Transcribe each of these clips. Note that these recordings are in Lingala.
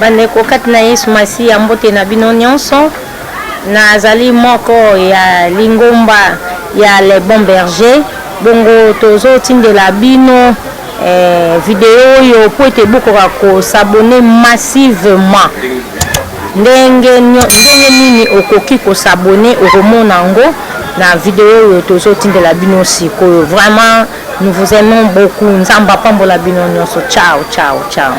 bandeko kati na Yesu Masiya mbote na bino nyonso nazali moko ya lingomba ya Les Bons Bergers bongo tozo tindela bino vidéo yo po ete bokoka ko s'abonner massivement ndenge nini okoki ko s'abonner okomona ngo na vidéo yo tozo tindela bino sikoyo. Vraiment nous vous aimons beaucoup. Nzamba pambola bino nyonso. Ciao ciao ciao.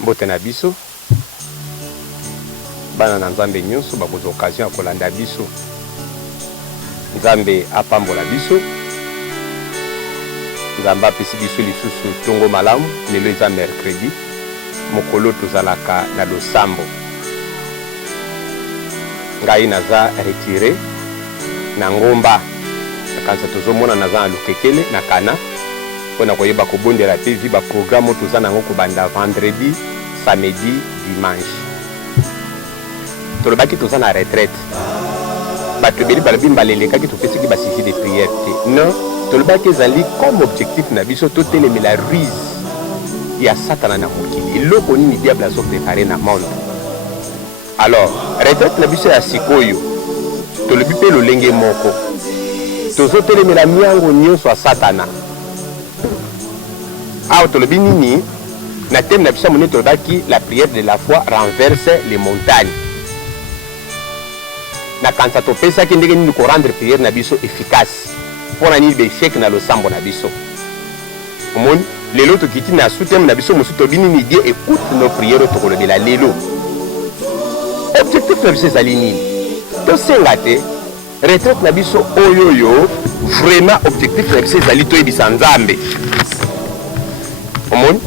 Mbote na biso bana na Nzambe nyonso bakozwa occasion ya kolanda biso. Nzambe apambola biso, Nzambe apesi biso lisusu tongo malamu. Lelo eza mercredi, mokolo tozalaka na losambo. Ngai naza retiré na ngomba kanza tozomona naza na lukekele na kana pona koyeba kobondela pe vi ba programme toza nango kobanda vendredi, samedi, dimanche. Tolobaki toza na retraite. Bato beli balobi mbaleleka ki topesi ki ba sujet de prière te. Non, tolobaki ezali comme objectif na biso totelemela ruse ya satana na mokili. Eloko nini diable azo préparé na monde. Alors, retraite na biso ya sikoyo tolobi pe lolenge moko. Tozo telemela miango nyonso ya satana. Ah, tolobi nini na thème na biso moni tolobaki la prière de la foi renverse les montagnes. Na kansa topesa ki ndenge nini ko rendre prière na biso efficace pona nini be chèque na losambo na biso. Omoni lelo tokiti na soutien na biso mosu tobini ni die écoute nos prières tokolobela lelo. Objectif na biso ezali nini? Tosenga te retraite na biso oyoyo vraiment objectif na biso ezali toyebisa Nzambe. Omoni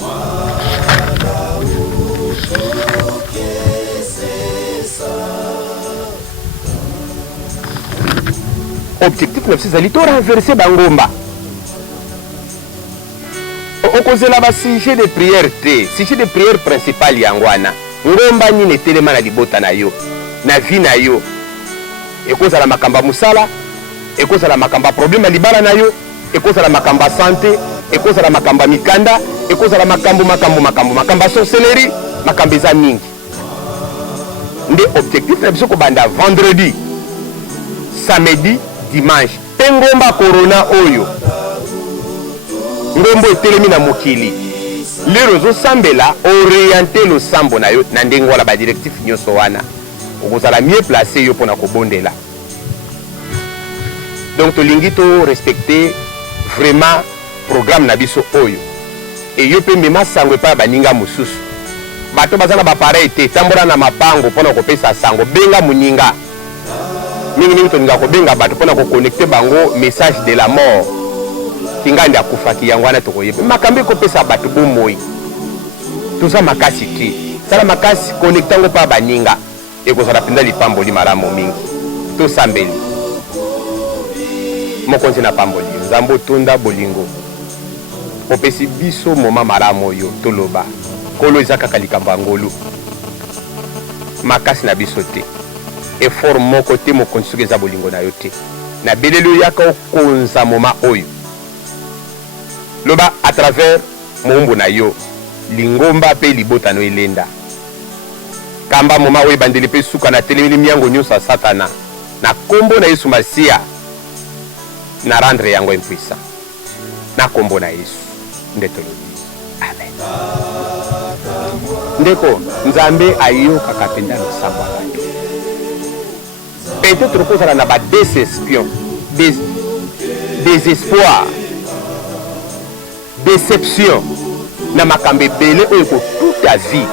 objectif na biso ezali to renverser bangomba. Okozela ba sujet de prière te, sujet de prière principal yangwana. Ngomba nini telema na libota na yo, na vie na yo. Ekozala makamba musala, ekozala makamba problème libala na yo, ekozala makamba santé, ekozala makamba mikanda, ekozala makamba sorcellerie, makamba za mingi. Nde objectif na biso ko banda vendredi, samedi, dimanche. Pengomba corona oyo. Ngombo etelemi na mokili. Lero zo sambela orienter lo sambo na yo na ndenge wala ba directif nyonso wana. Okozala mieux placé yo pona kobondela. Donc tolingi to respecter vraiment programme na biso oyo. Et yo pe mema sango pa baninga mususu. Bato bazana ba pareil te tambola na mapango pona kopesa sango benga muninga. Mingi toninga ko benga bato pona ko connecter bango message de la mort. Tingandi akufaki yango wana tokoyeba. Makambi ko pesa bato bomoi. Tuza makasi ti. Sala makasi connectango pa baninga. Eko sala pinda lipamboli maramo mingi. To sambeli. Mokonzi na pamboli. Nzambo tunda bolingo. Opesi biso moma maramo yo toloba. Kolo izaka kalikamba ngolu. Makasi na biso te. Effort moko te mo konsuke za bolingo na yo te. Na belelo yaka okonza moma oyo. Loba à travers mombo na yo lingomba pe libota no elenda. Kamba moma we bandeli pe suka na telemeli miango nyonso satana. Na kombo na Yesu Masiya na rendre yango impuissant. Na kombo na Yesu. Ndetolobi. Amen. Ndeko Nzambe ayoka kapenda no samba bato. Peut-être kozala na ba déception, désespoir, déception na makambe belé oyo ko toute ta vie.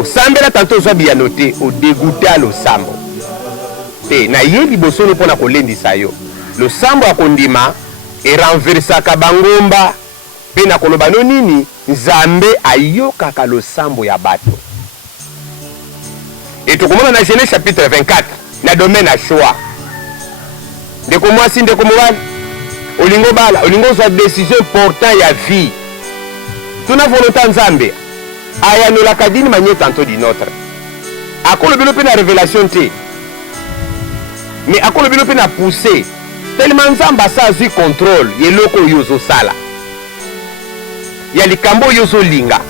Au sambela tanto zo bien noté au dégoûté à lo sambo. Te na yebi bosolo pona ko lendisa yo. Lo sambo akondima e renversa ka bangomba pe na koloba no nini Nzambe ayoka ka lo sambo ya bato. Et tout comme dans Genèse chapitre 24, na domaine à choix. De comment si de comment olingo bala, olingo soit décision important ya vie. Tout na volonté Nzambe. Aya no la kadini manier tantôt d'une autre. Akolo bilo pe na révélation te. Mais akolo bilo pe na pousser tellement nzambe asazwi contrôle yeloko oyo ozosala ya likambo oyo ozolinga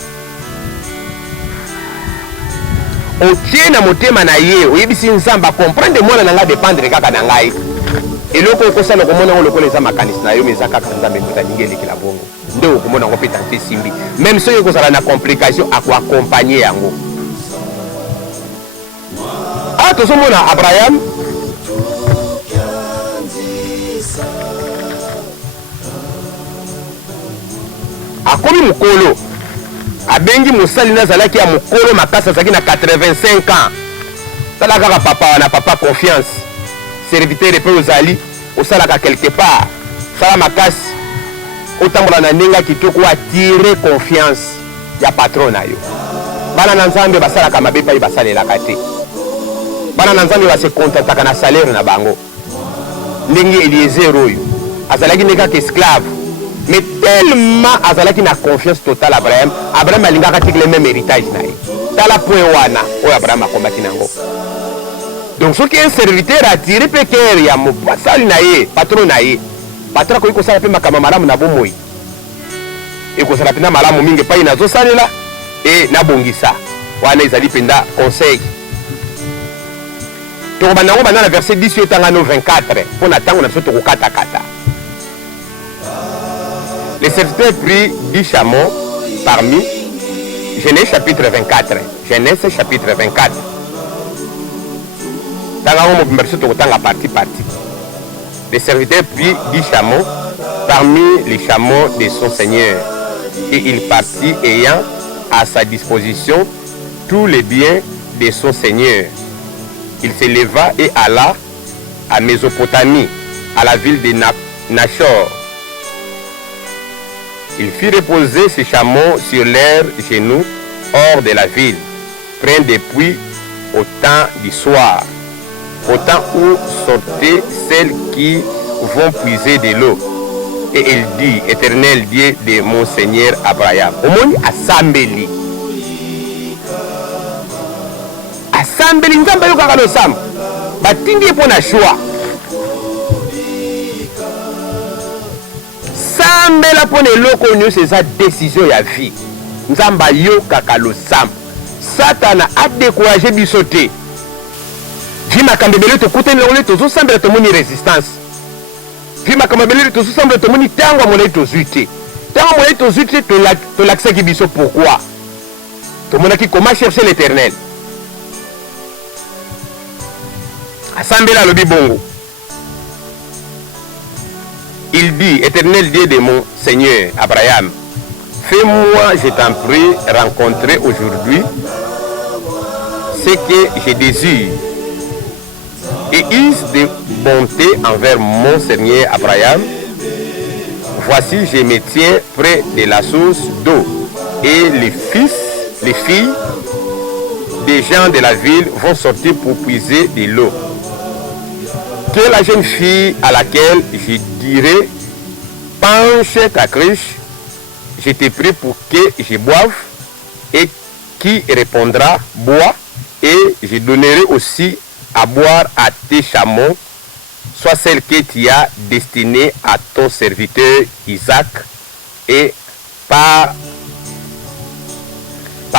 otie na motema na ye oyebisi nzambe akomprendre mwana na ngai dépendre kaka na ngai eloko okosala okomona ngo lokola eza makanisi na yo eza kaka nzambe mpe alingi elekela bongo nde okomona ngo mpe tante simbi même soki ekozala na complication akoakompagne yango. Awa tozomona Abraham akomi mokolo abengi mosali nazalaki ya mokolo makasi azalaki na 85 ans tala kaka papa wana papa confiance serviteur mpe ozali osalaka quelque part sala makasi otambola na ndenge kitoko atire confiance ya patron na yo. Bana na nzambe basalaka mabe mpai basalelaka te, bana na nzambe base contentaka na salaire na bango. Ndenge Eliezer oyo azalaki ne kaka esclave mais tellement azalaki na confiance totale Abraham alingaka tiki le même héritage na ye tala point wana oyo Abraham akombaki nango. Donc soki un serviteur atire mpe kere ya mosali na ye patron na ye patron akoki kosala mpe makambo malamu na bomoi ekozala mpena malamu mingi epai nazosalela e nabongisa wana ezali mpenza conseil. tokobanda yango banda na verset 10 oyo etangano 24 mpo na ntango na biso tokokatakata. Le serviteur prit 10 chameaux parmi Genèse chapitre 24. Genèse chapitre 24. Le serviteur prit 10 chameaux parmi les chameaux de son Seigneur et il partit ayant à sa disposition tous les biens de son Seigneur. Il se leva et alla à Mésopotamie, à la ville de Nachor. Il fit reposer ses chameaux sur leurs genoux hors de la ville, près des puits au temps du soir, au temps où sortaient celles qui vont puiser de l'eau. Et il dit, Éternel Dieu de mon Seigneur Abraham. Omoni asambeli. Asambeli nzamba yo kaka losamba. Batindi epo na choix. Sambela pone eloko nyonso eza décision ya vie. Nzamba yo kaka losamba. Satana a découragé biso te. Vi makambo ebele tokutani longole tozosambela tomoni résistance. Vi makambo ebele tozosambela tomoni ntango molai tozwi te. Ntango molai tozwi te tolakisaki biso pourquoi. Tomonaki comment chercher l'éternel. Asambela alobi bongo. Il dit, Éternel Dieu de mon Seigneur Abraham, fais-moi, je t'en prie, rencontrer aujourd'hui ce que je désire. Et use de bonté envers mon Seigneur Abraham. Voici, je me tiens près de la source d'eau. Et les filles des gens de la ville vont sortir pour puiser de l'eau. Que la jeune fille à laquelle je dirai, penche ta cruche, je te prie pour que je boive, et qui répondra, bois, et je donnerai aussi à boire à tes chameaux, soit celle que tu as destinée à ton serviteur Isaac, et par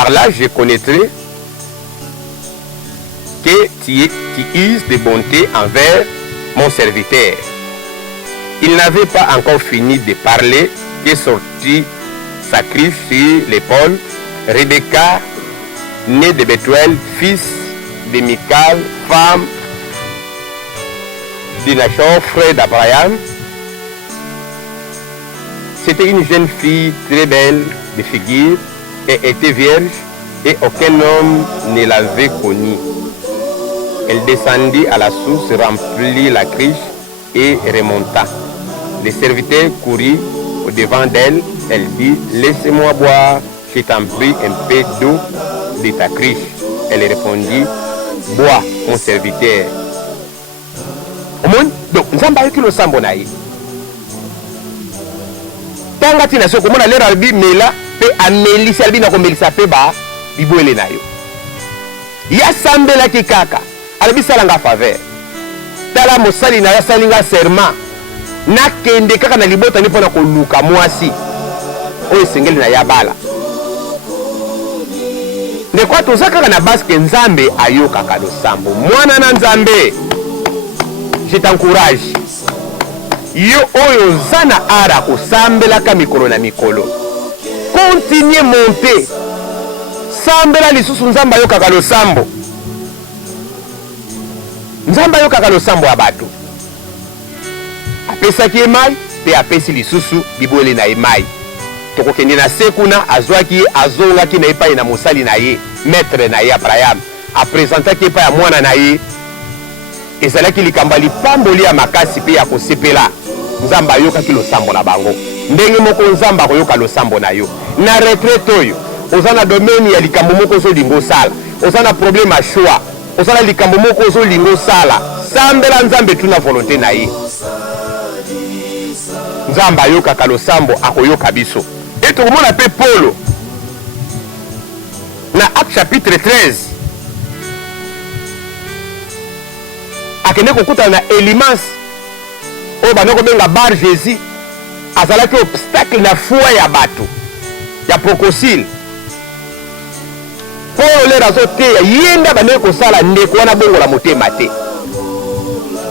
là je connaîtrai que tu uses de bonté envers mon serviteur. Il n'avait pas encore fini de parler que sortit sa cruche sur l'épaule. Rebecca, née de Bethuel, fils de Michal, femme de Nachor, frère d'Abraham. C'était une jeune fille très belle de figure et était vierge et aucun homme ne l'avait connue. Elle descendit à la source, remplit la cruche et remonta. Le serviteur courut au-devant d'elle. Elle dit, laisse-moi boire, je t'en prie, un peu d'eau de ta cruche. Elle répondit, bois, mon serviteur. Donc, nous avons parlé de sambo na ye. Tanga tina soko mona lera albi mela pe amelisa albi na komelisa pe ba biboele na yo. Ya sambela ki kaka. Albi salanga faveur. Tala mosali na ya salinga serment nakende kaka na libota ni mpona koluka mwasi oyo esengeli na ya bala ndeko toza kaka na baske nzambe ayokaka losambo mwana na nzambe. Je t'encourage yo oyo oza na ara kosambelaka mikolo na mikolo, continue monte, sambela lisusu nzambe ayokaka losambo. Nzambe ayokaka losambo ya bato, apesaki emai mpe apesi lisusu bibwele na emai. Tokokende na se kuna azwaki azongaki na epai na mosali na ye maître na ye Abraham, apresentaki epai ya mwana na ye. Ezalaki likambo lipamboli ya makasi mpe ya kosepela. Nzambe ayokaki losambo na bango ndenge moko nzambe akoyoka losambo na yo. Na retraite oyo oza na domaine ya likambo moko ozolinga osala, oza na problème ya choix, oza na likambo moko ozolinga osala, sambela nzambe tuna volonté na ye. Nzambe ayokaka losambo akoyoka biso. Et tokomona mpe Polo na Acte chapitre 13 akende kokutana na Elimas oyo bandeko benga Bar Jésus, azalaki obstacle na foi ya bato ya Procosile. Polo lero azoteya ye nde bandeko kosala ndeko wana bongola motema te.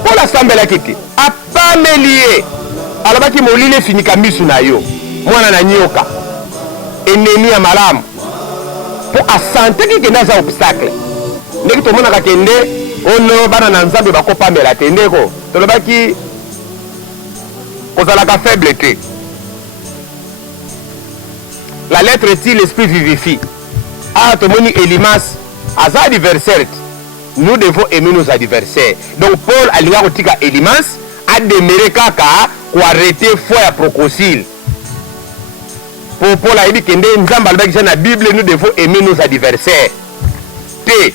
Polo asambelaki te, apameli ye, alobaki molili efinika misu na yo mwana na nyoka enemi ya malamu, po asanteki kende aza obstacle. Ndeki tomonaka kende ono bana na nzambe bakopamela te ndeko tolobaki kozalaka faible te. La lettre dit l'esprit vivifie. Ah, tomoni Elimas aza adversaire, nous devons aimer nos adversaires. Donc Paul alinga kotika Elimas a demeuré kaka ko arrêter foi ya Procosile. Pour Paul a dit que nzamba alobaki na Bible nous devons aimer nos adversaires. T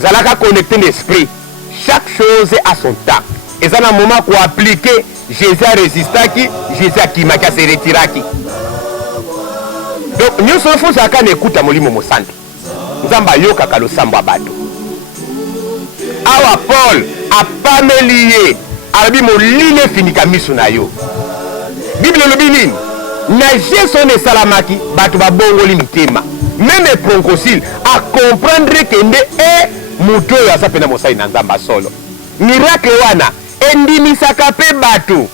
zalaka connecter l'esprit. Chaque chose a son temps. Et ça na moment ko appliquer Jésus a résistaki, Jésus a kimaki, se retiraki. Donc nous sommes fous à quand écouter molimo mosanto. Nzamba yokaka losambo ya bato. Awa Paul a pamelié arabi molili finika misu na yo. Bible lobi nini? Na Jésus ne salamaki bato babongoli mitema. Même Procosile a comprendre que nde muto ya sapena mosai na nzamba solo. Miracle wana endimisaka pe bato.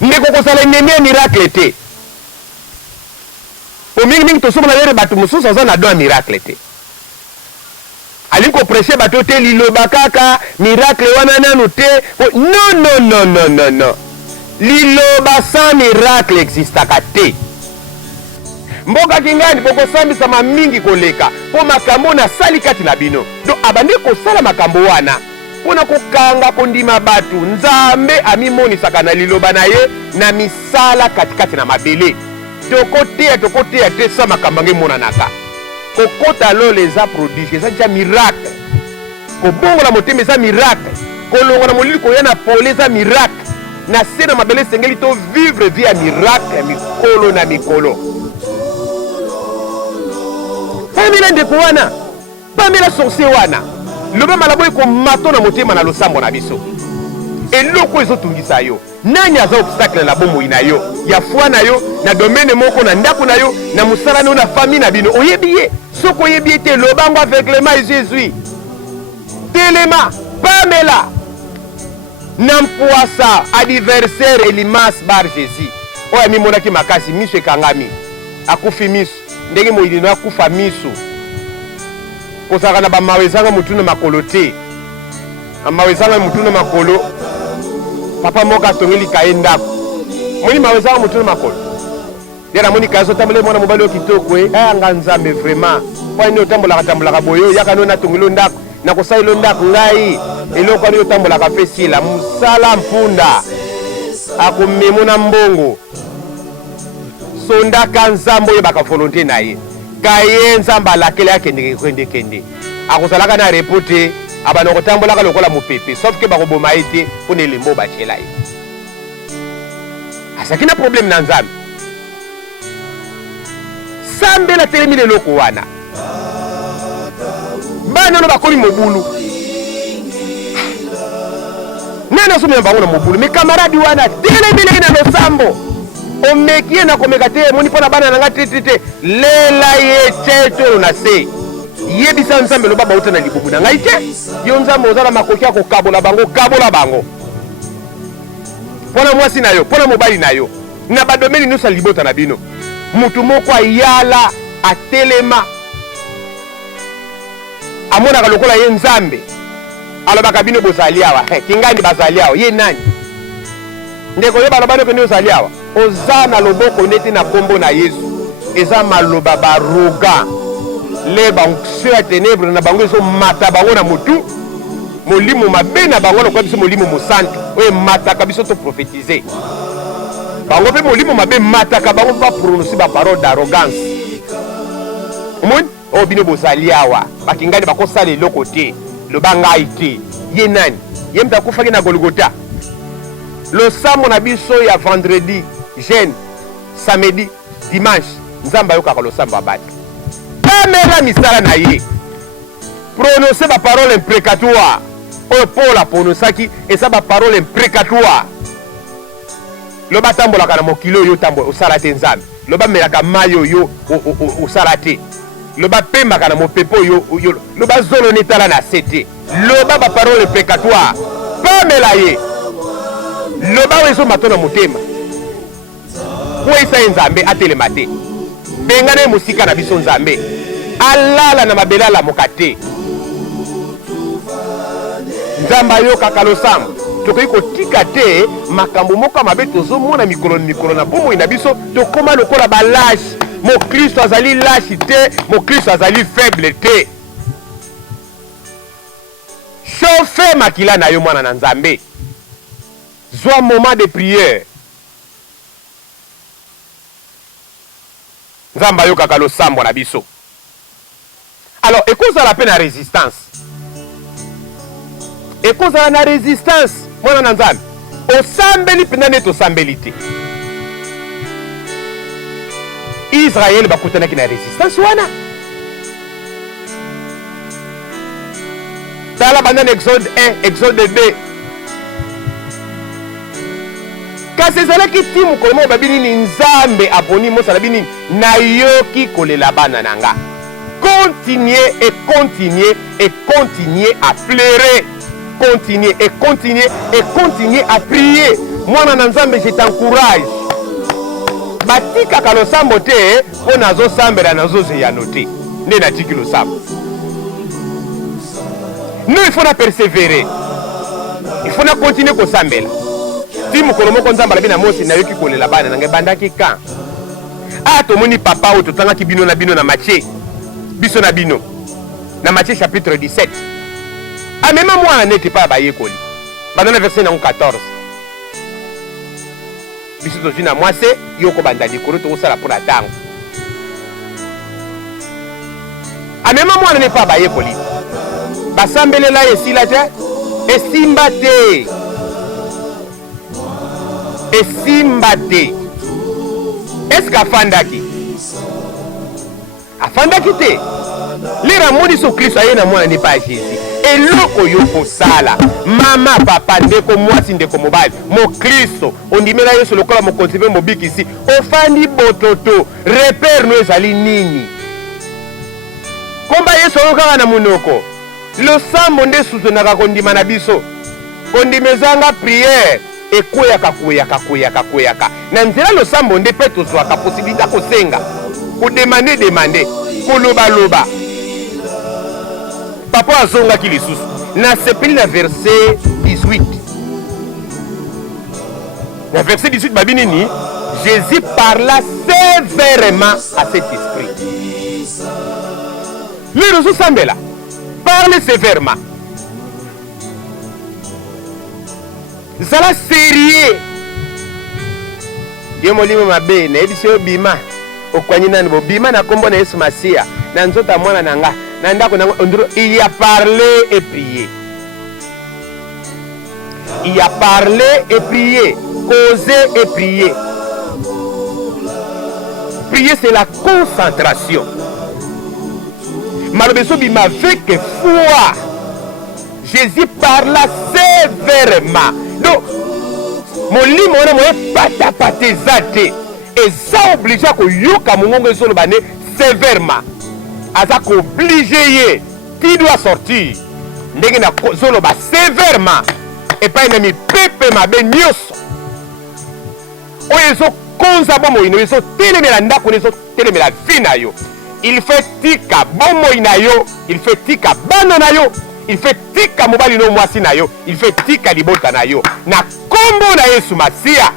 Ndeko kosala nene miracle te. O mingi tosomona lere bato mosusu aza na don miracle te. Aliko prêcher bato te liloba kaka miracle wana nanu te. Non non non non non non. Liloba sans miracle existaka te. Mboka kingani poko sambisa mamingi koleka po makambo na sali kati na bino. Do abande kosala makambo wana pona kokanga kondima batu. Nzambe amimonisaka na liloba na ye na misala katikati na mabele. Tokotea te sa makambo nge monanaka. Kokota lo les a prodige ça miracle. Kobongola motema eza miracle. Kolongola molili koyana pole eza miracle. Na sena mabele sengeli to vivre via miracle ya mikolo na mikolo. Pamela ndeko wana, pamela sorcier wana. Loba malabo eko mato na motema na losambo na biso. Eloko ezotungisa yo. Nani aza obstacle na bomoi na yo? Ya foi na yo, na domaine moko na ndako na yo, na musala na famille na bino. Oyebiye, soko oyebiye te lobango aveuglement et Jésus. Telema, Pamela. Nampoasa adversaire Elimas Bar Jésus. Oya mimonaki makasi miso ekangami. Akufi miso. Ndenge moyidino akufa miso. Kozaka na bamawezanga mutuna makolo te. Amawezanga mutuna makolo. Papa moka tongeli kaye ndako. Moni mawezanga mutuna makolo. Dera moni kazo tambele mwana mobali okitoko anga nzambe vraiment. Kwani otambolaka boyo yaka no na tongelo ndako. Na kosailo ndako ngai eloko ani otambolaka pe sila musala mpunda akomemona mbongo sondaka nzambo ye baka volonté na ye kaye nzamba lakele akende kende akozalaka na repote abana kotambolaka lokola mopepe sauf que bakoboma ye te mpona elembo bachela ye asaki na problème na nzambe sambela telemi leloko wana bana no bakomi mobulu Nena somi bango na mobulu mais camarade wana telemele na losambo omekie na komeka te moni pona bana nanga tete lela ye cheto na se yebisa nzambe lo baba uta na libubu na ngai te yo nzambe ozala makoki ya kokabola bango pona mwasi na yo pona mobali na yo na badomeni nyonso ya libota na bino mutu moko ayala atelema amonaka lokola ye nzambe alobaka bino bozali awa kingani bazali awa ye nani ndeko yo baloba noko nde ozali awa oza na loboko neti na kombo na Yesu eza maloba baroga le banksio ya ténèbre na bango ezomata bango na motu molimo mabe na bango lokola biso molimo mosantu oyo emataka biso toprophétise bango mpe molimo mabe mataka bango mpe baprononce baparole d'arrogance omoni oyo bino bozali awa bakingani bakosala eloko te loba ngai te ye nani ye moto akufaki na Golgota losambo na biso ya vendredi jeune samedi dimanche nzambe ayokaka losambo ya bato pamela misala na ye prononce baparole imprécatoire oyo Paul aprononsaki eza baparole imprécatoire loba tambolaka na mokili oyo osala te nzambe loba melaka mai oyo osala te loba pembaka na mopepe oyo loba zolo netala na se te loba baparole imprécatoire pamela ye loba oyo ezomata na motema kweyisa ye nzambe atelema te bengana ye mosika na biso nzambe alala na mabele alamoka te nzambe ayokaka losambo tokoki kotika te makambo moko mabe tozomona mikolo na bomoi na biso tokóma lokola balâche mokristo azali lâche te mokristo azali faible te chauffe makila na yo mwana na nzambe zwa moment de prière nzambe ayokaka losambo na biso alors ekozala mpe na résistance ekozala na résistance mwana na nzambe osambeli mpenza nde tosambeli te Israël bakutanaki na résistance wana tala banda na exode 1 exode 2 kasi ezalaki ti mokolo moko babi nini nzambe aponi mosala bini nayoki kolela bana na nga continuer et continuer et continuer à pleurer continuer et continuer et continuer à prier mwana na nzambe je t'encourage batikaka losambo te mpo nazosambela nazozeyano te nde natiki losambo nous il faut na persévérer il faut na continuer kosambela ti mokolo moko nzambe alabi na Mosi nayoki kolela bana na ngai bandaki kan tomoni papa oyo totangaki bino na Matthieu biso na bino na Matthieu chapitre 17 amema mwana neti pa bayekoli banda na verset nango 14 biso tozwi na mwase yoko banda likolo tokosala mpo na ntango amema mwana neti pa bayekoli basambelela esila te esimba te esimba te eske afandaki te lera amoni so kristo aye na mwana nde pa jésus eloko yo kosala mama papa ndeko mwasi ndeko mobali mokristo ondimela yesu lokola mokonzi mpe mobikisi ofandi bototo repere no ezali nini komba yesu oyo kaka na monoko losambo nde sutenaka kondima na biso kondima ezanga priere ekweyaka na nzela losambo nde mpe tozwaka posibilité kosenga kodemande kolobaloba papa azongaki lisusu na sepeli na verset 18 na verset 18 babi nini Jésus parla sévèrement à cet esprit lero ozosambela parle sévèrement zala sérieux ye molimo mabe nayebisi yo bima okwanyi nani bobima na kombo na Yesu Masiya na nzoto ya mwana na nga na ndako nango ondiro il y a parlé et prié il y a parlé et prié causé et prié prier c'est la concentration malobeso bima avec foi Jésus parla sévèrement donc molimo wana moye patapata eza te eza oblige koyoka mongongo ezoloba ne sévèrement aza kooblige ye ti doit sortir ndenge na zoloba sévèrement epai na mipepe mabe nyonso oyo ezokonza bomoi na yo ezotelemela ndako na ezotelemela vi na yo il fait tika bomoi na yo il fait tika bana na yo il fait tika mobali no mwasi na yo il fait tika libota na yo na kombo na Yesu Masiya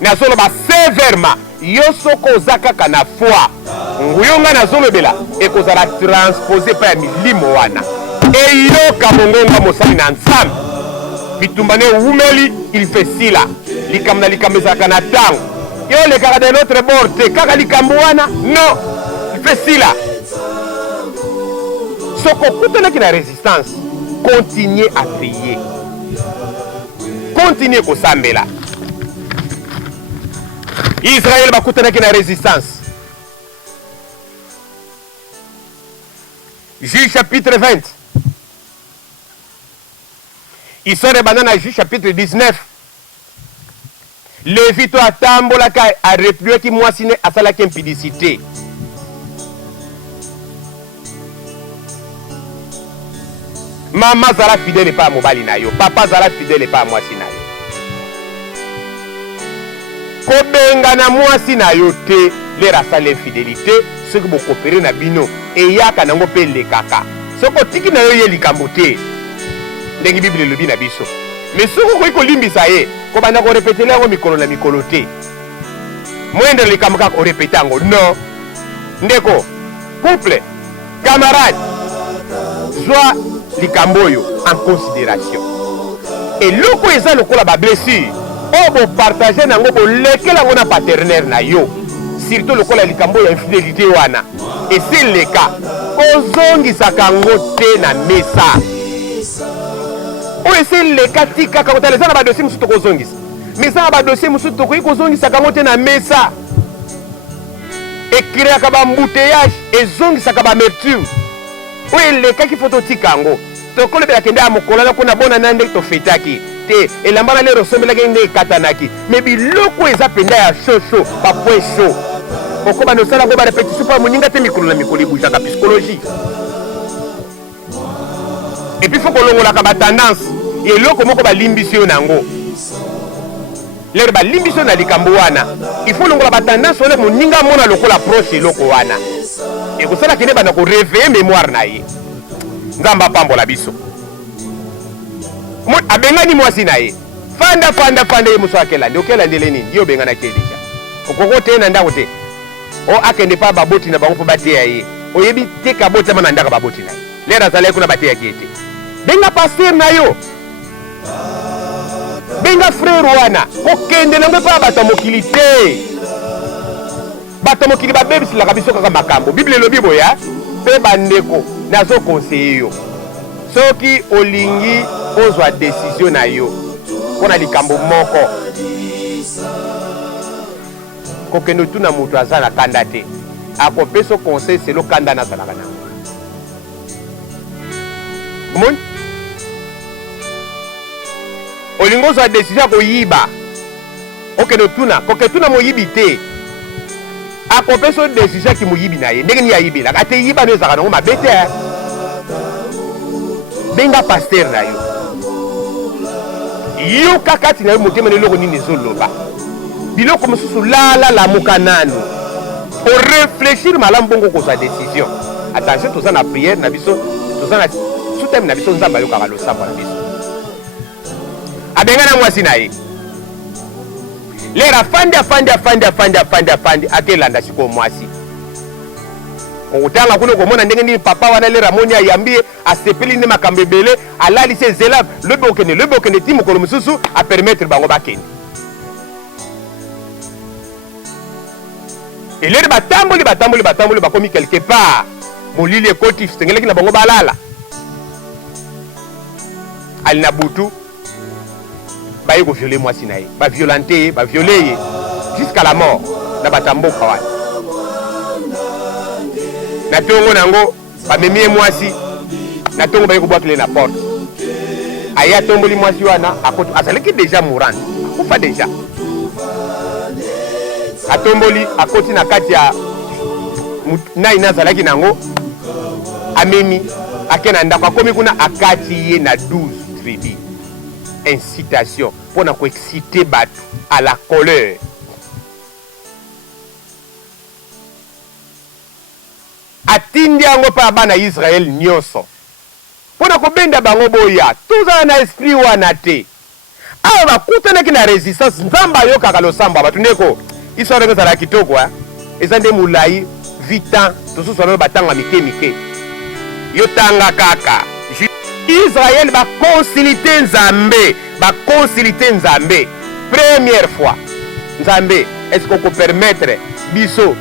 nazoloba sévèrement yo soko oza kaka na foi nguyo nga nazolobela ekozala transpose pa ya milimo wana eyoka mongonga mosali na nzambe bitumba ne umeli il fait sila likambo na likambo ezalaka na ntango yo lekaka de l'autre bord te kaka likambo wana non il fait sila soko kutanaki na résistance continuez à prier continuez kosambela Israël bakutanaki na résistance Juge chapitre 20 Isore banana Juge chapitre 19 Lévi to atambolaka arepliaki mwasi ne asalaki impudicité mama zala fidèle pa mobali na yo papa zala fidèle pa mwasi na yo kobenga na mwasi na yo te lera sala infidélité soki bokopere na bino eyaka nango mpe lekaka soki otiki na yo ye likambo te ndenge biblia elobi na biso mais soki okoki kolimbisa ye kobanda korepetela yango mikolo na mikolo te moyendelo likambo kaka orepete yango non ndeko couple camarade zwa likambo oyo en considération eloko eza lokola bablessure oyo bopartage nango bolekela yango na partenaire na yo surtout lokola likambo ya infidélité wana esi leka kozongisaka yango te na mesa oyo esi leka ti kaka kotala eza na badossier mosusu tokozongisa mais eza na badossier mosusu tokoki kozongisaka yango te na mesa ekreaka bambouteillage ezongisaka bamerture oyo elekaki fo totika yango tokolobela kende ya mokolo na kuna bona na ndenge tofetaki te elamba na lero osombelaki ndenge ekatanaki me biloko eza mpenza ya shosho bapoint sho okobana osala yango barepetition mpo ya moninga te mikolo na mikolo ebuzaka psychologie epuis fo kolongolaka batendance eloko moko balimbisi yo nango lero balimbisi yo na likambo wana ifo longola batendance wana moninga mona lokola proche eloko wana ekosala kende banda koreveye mémoire na ye nzambe apambola biso abengani mwasi na ye fanda ye moso akelande okelandele nini ye obenganaki ye deja okoko te na ndako te o akende pa baboti na bango mpo bateya ye oyebi te kaboti ama na ndako baboti na ye lere azalaki kuna bateyaki ye te benga paster na yo benga frere wana kokende nango mpa bato ya mokili te bato ya mokili babebisilaka biso kaka makambo biblia elobi boya mpe bandeko nazokonseye yo soki olingi ozwa desizio na yo mpona likambo moko kokende otuna moto aza na kanda te akopesa conseil selo kanda nazalaka nango omoni olingi ozwa desizio ya koyiba okende otuna koketuna moyibi te akopesa desizio aki moyibi na ye ndenge nini ayibelaka ate yibano ezalaka nango mabe te benga paster na yo yo kaka tina yo motema na eloko nini ezoloba biloko mosusu lala lamuka nanu oreflechir malamu bongo kozwa décision attention toza na prière na biso toza na suteme na biso nzambe ayokaka losambo na biso abenga na mwasi na ye lera afandi akelanda sikoyo mwasi okutanga kuna okomona ndenge nini papa wana lera amoni ayambi asepeli nde makambo ebele alalisi ezela lobi okende ti mokolo mosusu apermettre bango bakende eleri batamboli bakomi quelque part molili ekoti sengeleki na bango balala ali na butu baye koviole mwasi na ye baviolente ye baviole ye jusqu'à la mort na bato ya mboka wana na ntongo nango bamemi ye mwasi na ntongo baye kobwakile na porte aya tomboli mwasi wana azalaki déjà mourante akufa déjà atomboli akoti na kati ya nai nazalaki nango amemi ake na ndako akomi kuna akati ye na 12 tribus incitation mpona koexcite bato à la colère. Atindi yango pa bana Israel nyonso mpona kobenda bango boya tozala na esprit wana te awa bakutanaki na résistance nzambe ayokaka losambo bato ndeko histoire yango ezala kitoko eza nde molai vitan tosusu wana batanga mike yo tanga kaka Israel bakonsilite nzambe première fois nzambe est-ce qu'on peut permettre biso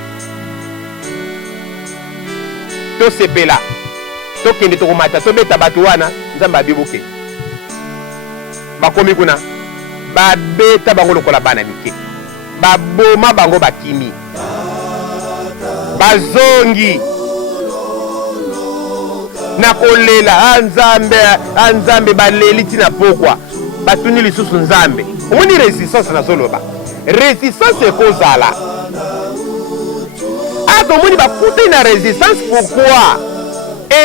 tosepela tokende tokomata tobeta bato wana nzambe abibuke bakomi kuna babeta bango lokola bana mike baboma bango bakimi bazongi na kolela anzambe baleli tina pokwa batuni lisusu nzambe omoni résistance nazoloba résistance ekozala atomoni bakutani na résistance pourquoi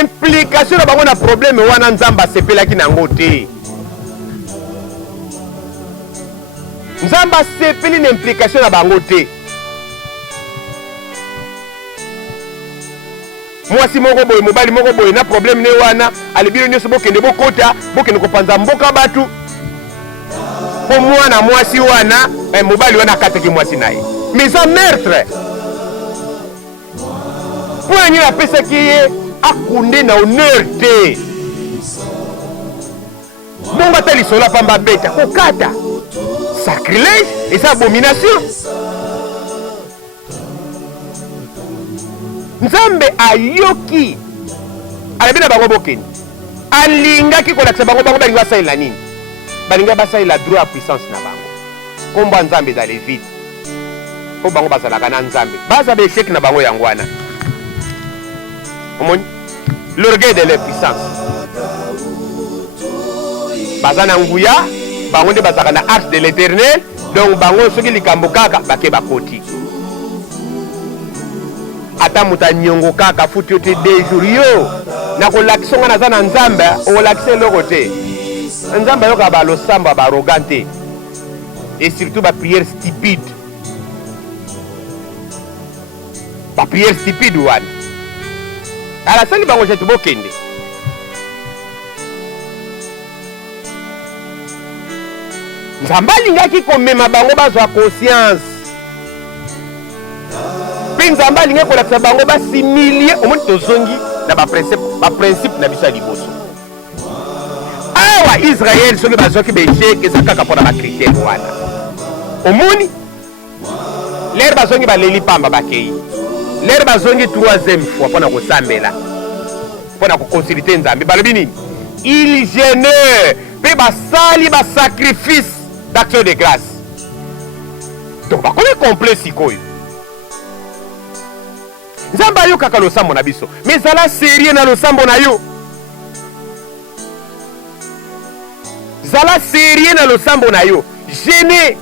implication na bango na problème wana nzambe asepelaki nango te nzambe asepeli na implication na bango te mwasi moko boye mobali moko boye na problème ne wana alibiro nyonso bokende bokota bokende kopanza mboka batu po mwana mwasi wana mobali wana akataki mwasi na ye mais en meurtre po nani apesaki ye akunde na honneur te bongo ata lisolo apamba beta kokata sacrilège eza abomination nzambe ayoki alabi na bango bokende alingaki kolakisa bango balingi basalela nini balingi basalela droit ya puissance na bango kombo ya nzambe eza levite po bango bazalaka na nzambe baza baesheki na bango yango wana omoni l'orgueil de leur puissance baza na nguya bango nde bazalaka na arche de l'éternel donc bango soki likambo kaka bake bakoti ata moto anyongo kaka futi yo te 2 jours yo na kolakisa nga naza na nzambe okolakisa eloko te nzambe ayoka balosambo baarrogant te et surtout baprière stupide wana alasali bango jetu bokende nzambe alingaki komema bango bazwa conscience mpe nzambe alingi kolakisa bango basimilie omoni tozongi na baprincipe na biso ya liboso awa israel soki bazwaki baesheke eza kaka mpona bakritere wana omoni lere bazongi baleli pamba bakei lere bazongi 3e fois mpona kosambela mpona kokonsilite nzambe balobi nini il gêneur mpe basali basacrifice d'action de grâce donc bakomi complet sikoyo nzambe ayokaka losambo na biso mais ezala serie na losambo na yo zala serie na losambo na yo gêné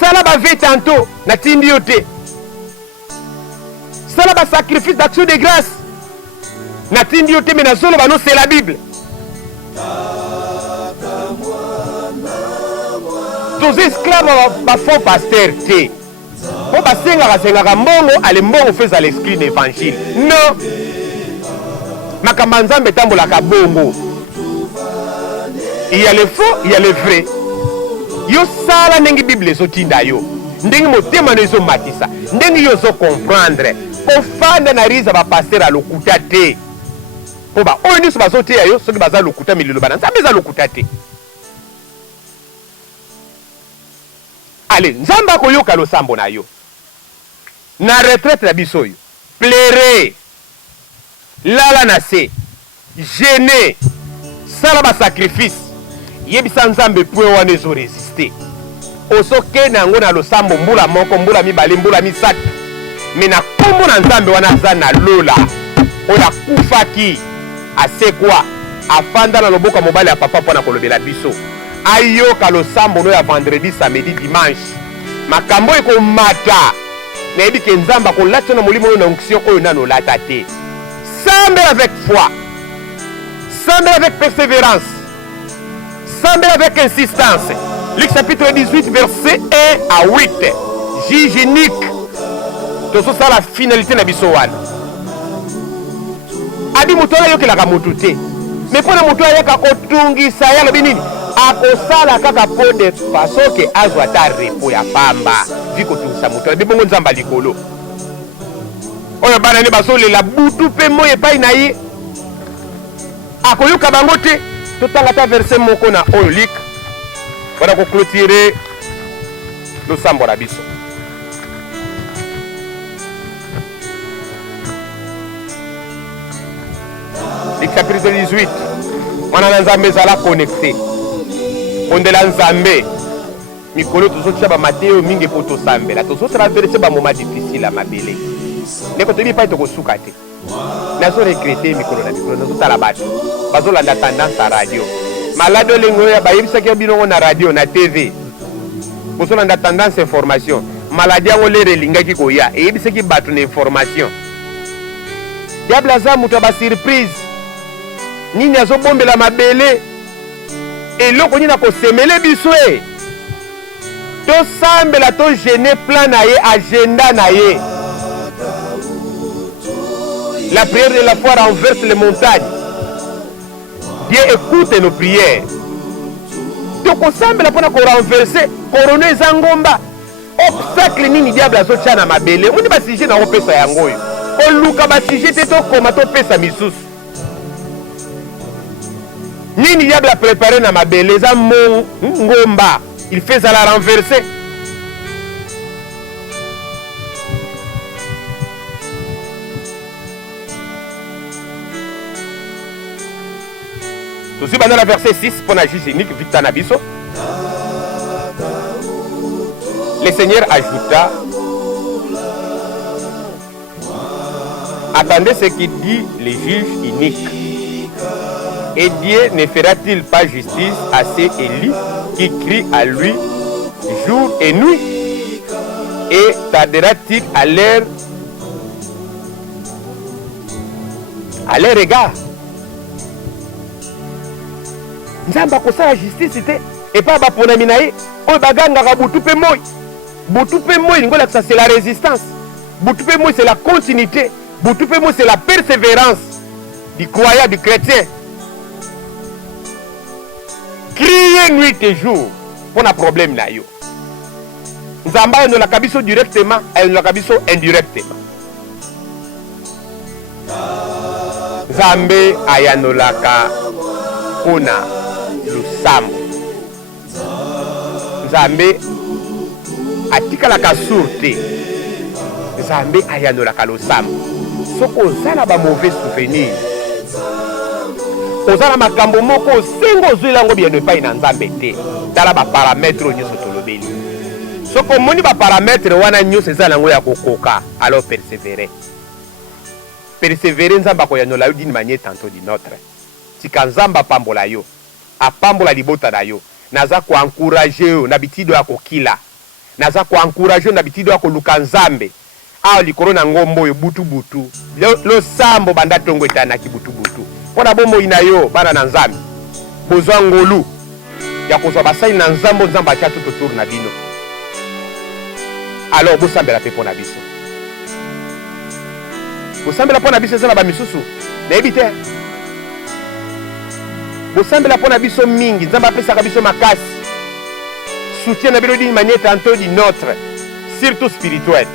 sala bave tanto natindi yo te sala basacrifice d'action de grâce natindi yo te me nazoloba no c'est la bible toza esclave bafaux paster te po basengaka mbongo ale mbongo feza l'esprit na évangile non makambo ya nzambe etambolaka bongo il y a le faux il y a le vrai yo sala ndenge bible ezotinda yo ndenge motema na ezomatisa ndenge yo ozocomprendre kofanda na riza bapaster alokuta te po baoyo nyonso bazoteya yo soki baza lokuta mililo bana nzambe eza lokuta te ale nzambe akoyoka losambo na yo na retraite na biso oyo plaire lala na se gêné sala basacrifice yebisa nzambe pwe wana ezoresiste ozokende yango na losambo mbula moko mbula mibale mbula misato me na kombo na nzambe wana aza na lola oyo akufaki asekwa afanda na loboko ya mobali ya papa mpona kolobela biso ayoka losambo no ya vendredi samedi dimanche makambo ekomata nayebi ke nzambe akolata na molimo oyo na onction oyo nano olata te. Sambela avec foi, sambela avec persévérance, sambela avec insistance. Luc chapitre 18 verset 1 à 8. Juge unique. Tozo ça la finalité na biso wana. Adi moto ayokelaka motu te. Mais pona moto ayaka kotungisa ya lobi nini? Akosala kaka po de façon ke azwa ta repo ya pamba. Viko tungisa moto. Adi bongo nzamba likolo. Oyo bana ne bazolela butu pe moye epai na ye. Akoyoka bango te. Totanga ta verset moko na oyo lik. Wana ko clôturer losambo na biso. Le chapitre 18. Mwana na nzambe ezala connecté. Ondela nzambe. Mikolo tozotia ba Mateo mingi po tosambela. Tozotraverser ba moment difficile à mabele. Ndeko tobi pa tokosuka te. Nazo regretter mikolo na mikolo nazotala bato. Bazolanda tendance à radio. Malado lengo ya bayebisaki bino na radio na TV. Bozolanda tendance information. Maladie yango lere lingaki koya. Eyebisaki bato na information. Diable aza muto ba surprise. Nini azobombela mabele eloko nini akosemele biso e tosambela to gêner plan na ye agenda na ye. La prière de la foi renverse les montagnes. Dieu écoute nos prières. Tokosambela mpona korenverse korone eza ngomba obstacle nini diable azotia na mabele moni basije na opesa yango oyo oluka basije te tokoma topesa misusu. Nini diable a préparé na mabele za ngomba il fait à la renverser. Tosi bana la verset 6 pour la juge unique victa na biso. Le Seigneur ajouta: attendez ce qu'il dit le juge unique. Et Dieu ne fera-t-il pas justice à ces élus qui crient à lui jour et nuit? Et tardera-t-il à leur égard? Nzamba kosala justice te et pas baponami na ye oyo bagangaka butu pe moi. Butu pe moi ngola que ça c'est la résistance. Butu pe moi c'est la continuité. Butu pe moi c'est la persévérance du croyant, du chrétien. Crier nuit et jour pour un problème là yo. Nzamba no la kabiso directement et no la kabiso indirectement. Nzambe ayanolaka kuna lusambo. Nzambe atikalaka surte. Nzambe ayanolaka lusambo. Soko zala ba mauvais souvenir. Ozala makambo moko sengo zuilango bien epai na nzambe te. Tala ba paramètre nyonso tolobeli. Soko moni ba paramètre wana nyonso ezala ngo ya kokoka, alors persévérer. Persévérer nzamba ko yanola yo d'une manière tantôt d'une autre. Tika nzamba pambola yo, apambola libota na yo. Naza ko encourager yo na bitido ya kokila. Naza ko encourager yo na bitido ya koluka nzambe. A likoro na ngombo yo butu butu. Lo sambo banda tongo etana ki butu butu. Pona bombo ina yo bana na nzambe. Bozwa ngolu ya kozwa basali na nzambo nzamba cha tout autour na bino. Alors bosambela pe pona biso. Bosambela pona biso ezala ba misusu. Na ebite. Bosambela pona biso mingi nzamba apesaka biso makasi. Soutien na bino d'une manière tantôt d'une autre, surtout spirituelle.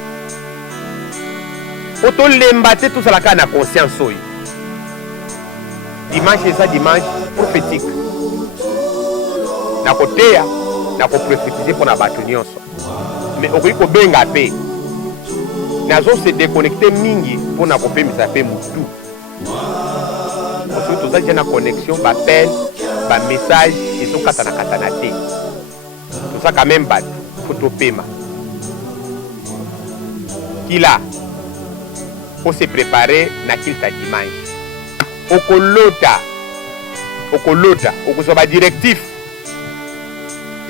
Oto lemba te tout ça na conscience oyo. Dimanche et ça dimanche prophétique. Na koteya, na ko prophétiser pour na bato nyonso. Mais okoki ko benga pe. Nazo se déconnecter mingi pour na ko pemisa pe mutu. Parce que tout ça j'ai na connexion, ba appel, ba message, ils sont katana te. Tout ça quand même bat photo pema. Kila faut se préparer na kilta dimanche. Okolota okolota okozwa ba directif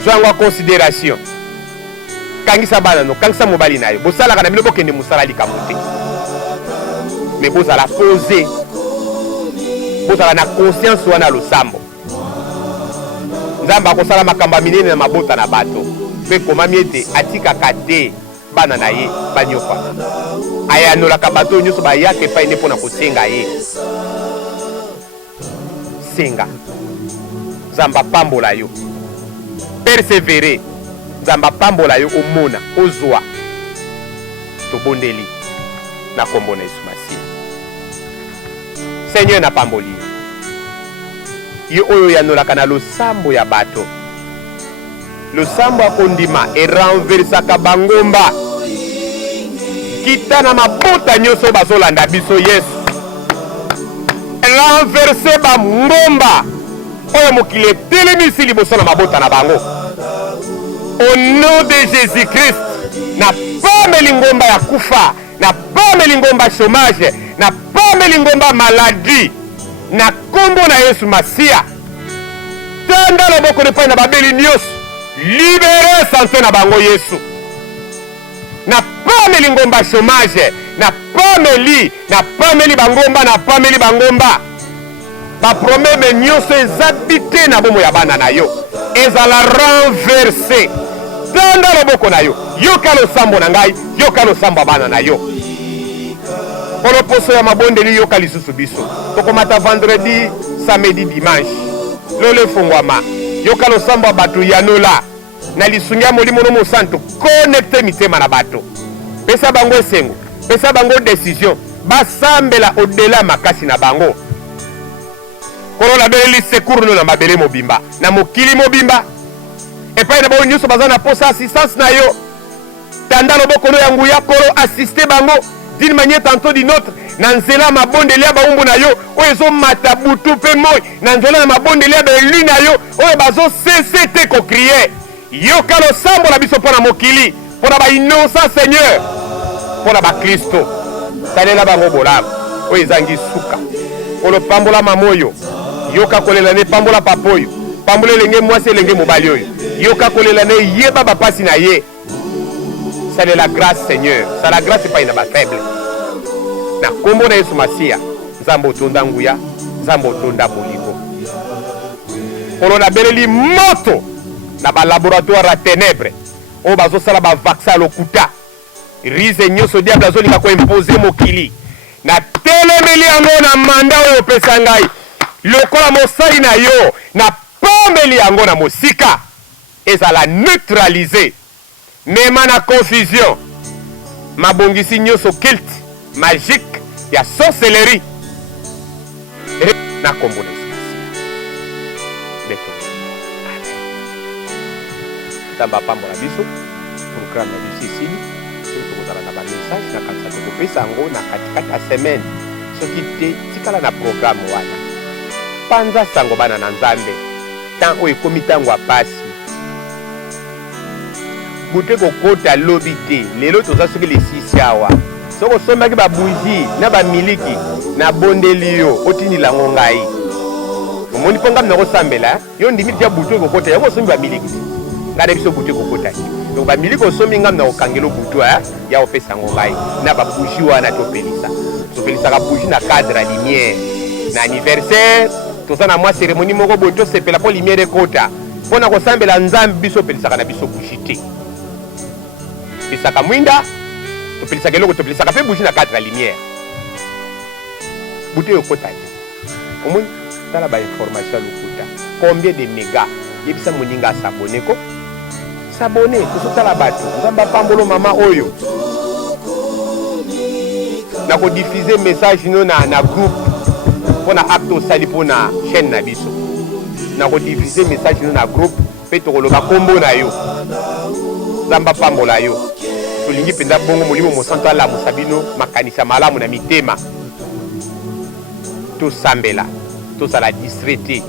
zwango considération kangisa bana no kangisa mobali na yo bosalaka na bino bokende mosala likambo te mais bozala posé bozala na conscience wana losambo nzambe akosala makambo ya minene na mabota na bato mpe komami ete atikaka te bana na ye banyokwana ayanolaka bato oyo nyonso bayaka epai nde mpo na kosenga ye senga nzambe apambola yo persevere nzambe apambola yo omona ozwa tobondeli na kombo na Yesu Masiya Seigneur napamboli yo oyo yanolaka na losambo ya bato losambo akondima eranversaka bangomba kita na mabota nyonso bazolanda biso Yesu renverse bangomba oyo mokili etelemisi liboso na mabota na bango au nom de Jésus-Christ na pameli ngomba ya kufa na pameli ngomba chômage na pameli ngomba maladie na kombo na Yesu Masiya tanda loboko epai na babeli nyonso libere santé na bango Yesu na pameli ngomba chômage na pameli bangomba na pameli bangomba bapromeme nyonso ezali te na bomo ya bana na yo ezala renverse tanda loboko na yo yoka losambo na ngai yoka losambo ya bana na yo polo poso ya mabondeli yoka lisusu biso tokomata vendredi samedi dimanche lolo efungwama yoka losambo ya bato yanola na lisungi ya molimo no mosantu connecte mitema na bato pesa bango esengo pesa bango décision basambela odela makasi na bango kolo labeleli secours no na mabele mobimba na mokili mobimba epai na bao nyonso baza na posa assistance na yo tanda loboko no ya nguya kolo assiste bango d'une manière tantôt d'une autre na nzela mabondeli ya baumbu na yo oyo ezomata butu mpe moi na nzela na mabondeli ya belu na yo oyo bazosese te kokrie yoka losambo na biso mpo na mokili mpo na bainnocent Seigneur mpo na bakristo salela bango bolamu oyo ezangi suka olopambola mama oyo yoka kolela ne pambola papa oyo pambola elenge mwasi elenge mobali oyo yoka kolela ne yeba bapasi na ye salela grâce Seigneur sala grâce epai na bafaible na kombo na Yesu Masiya nzambe otonda nguya nzambe otonda bolingo polo nabeleli moto na balaboratoire ya ténèbre oyo bazosala bavaccin lokuta rize nyonso diable azolinga koimpose mokili na telemeli yango na manda oyo opesa ngai lokola mosali na yo na pameli yango na mosika ezala neutralize mema na confusion mabongisi nyonso culte magique ya sorcellerie na kombo na Yesu Masiya tamba pambola biso programme na biso esili tokozala na bamessage na kanisa tokopesa yango na katikati ya semaine soki te tikala na programme wana panza sango bana na nzambe tan oyo ekomi ntango ya pasi bute kokota lobi te lelo toza soki lesisi awa soki osombaki babuji na bamiliki na bondeli yo otindila yango ngai omoni mpo ngami nakosambela yo ndimi tia butu ekokota yango osombi bamiliki te ngai na biso butu ekokota te donc bamiliki osombi ngami nakokangela butu ya opesa yango ngai na babuji wana topelisaka buji na cadre ya lumière na anniversaire toza na mwa cérémonie moko boye tosepela mpo lumière ekota mpo na kosambela nzambe biso opelisaka na biso buji te topelisaka mwinda topelisaka eloko topelisaka mpe buji na cadre ya lumière butu ekota te omoni tala bainformation ya lokuta combien de méga yebisa moninga asabone ko sabone tozotala bato nzambe apambolo mama oyo na kodiffuze message no na groupe mpo na acte osali mpo na chaîne na biso na kodiffuze message no na groupe mpe tokoloba kombo na yo nzambe apambola yo tolingi mpenza bongo molimo mosantu alamusa bino makanisa malamu na mitema tosambela tozala distraité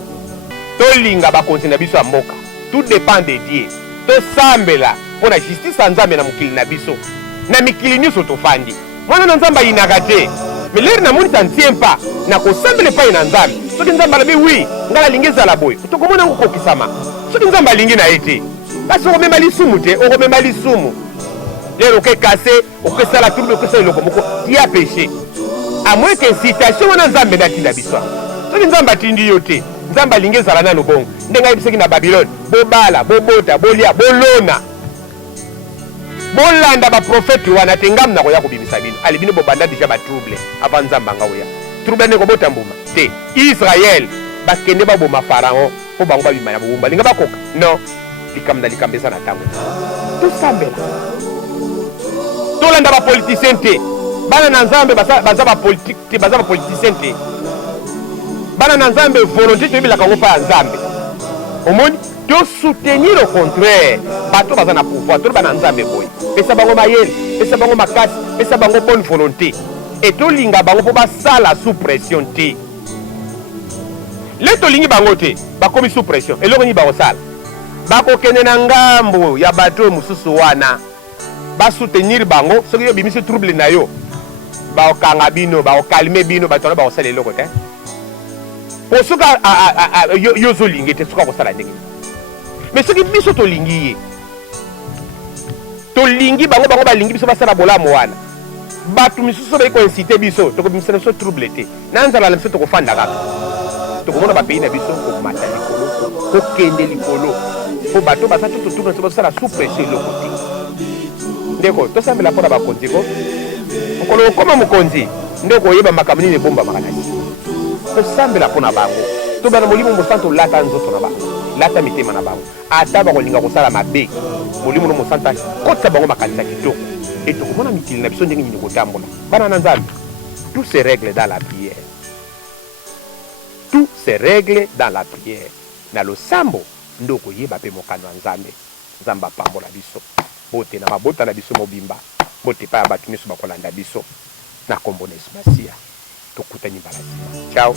tolinga bakonzi na biso ya mboka tout dépend de Dieu tosambela mpo na justice ya nzambe na mokili na biso na mikili nyonso tofandi mwana na nzambe ayinaka te me lere namonisa ntie mpa na kosambela epai na nzambe soki nzambe alobi wi ngai nalingi ezala boye tokomona kokokisama soki nzambe alingi na ye te kasi okomema lisumu te okomema lisumu lelo okekase okesala trouble okesala eloko moko tia péché à moins que incitation wana nzambe natinda biso soki nzambe atindi yo te nzambe alingi ezala nano bongo ndenge ayebisaki na Babylone bobala bobota bolia bolona bolanda baprofete wana te ngamu na koya kobimisa bino ali bino bobanda deja batrouble avant nzambe anga oya trouble ndenge kobota mbuma te Israel bakende baboma Pharaon mpo bango babima na bobumba linga bakoka non likambo na likambo eza na ntango tosambela tolanda bapoliticien te bana na nzambe baza bapolitique te baza bapoliticien te bana na nzambe volonté toyebelaka yango mpa ya nzambe omoni tosoutenir au contraire bato baza na pouvoir toloba na nzambe boye pesa bango mayele pesa bango makasi pesa bango bonne volonté e tolinga bango mpo basala sous pression te le tolingi bango te bakomi sous pression eloko nini bakosala bakokende na ngambo ya bato mosusu wana basoutenir bango soki yo bimisi trouble na yo bakokanga bino bakokalme bino bato wana bakosala eloko te po soki yo ozolingi te soki akosala ndenge mais soki biso tolingi ye tolingi bango balingi biso basala bolamu wana bato misusu bayi koincite biso tokobimisa na biso trouble te na nzala na biso tokofanda kaka tokomona bapays na biso komata likolo kokende likolo po bato baza tototuna so basala sous pression eloko te ndeko tosambela mpona bakonzi ko mokolo okoma mokonzi ndeko oyeba makambo nini ebombamaka na ye tosambela mpona bango tobana molimo mosantu olata nzoto na bango lata mitema na bango ata bakolinga kosala mabe molimo no mosantu akotisa bango makanisa kitoko e tokomona mikili na biso ndenge nini kotambola bana na nzambe tout se règle dans la prière tout se règle dans la prière na losambo nde okoyeba mpe mokano ya nzambe nzambe apambola biso bote na mabota na biso mobimba bote pa ya bato nyonso bakolanda biso na kombo na Yesu Masiya tokutani mbala nsima ciao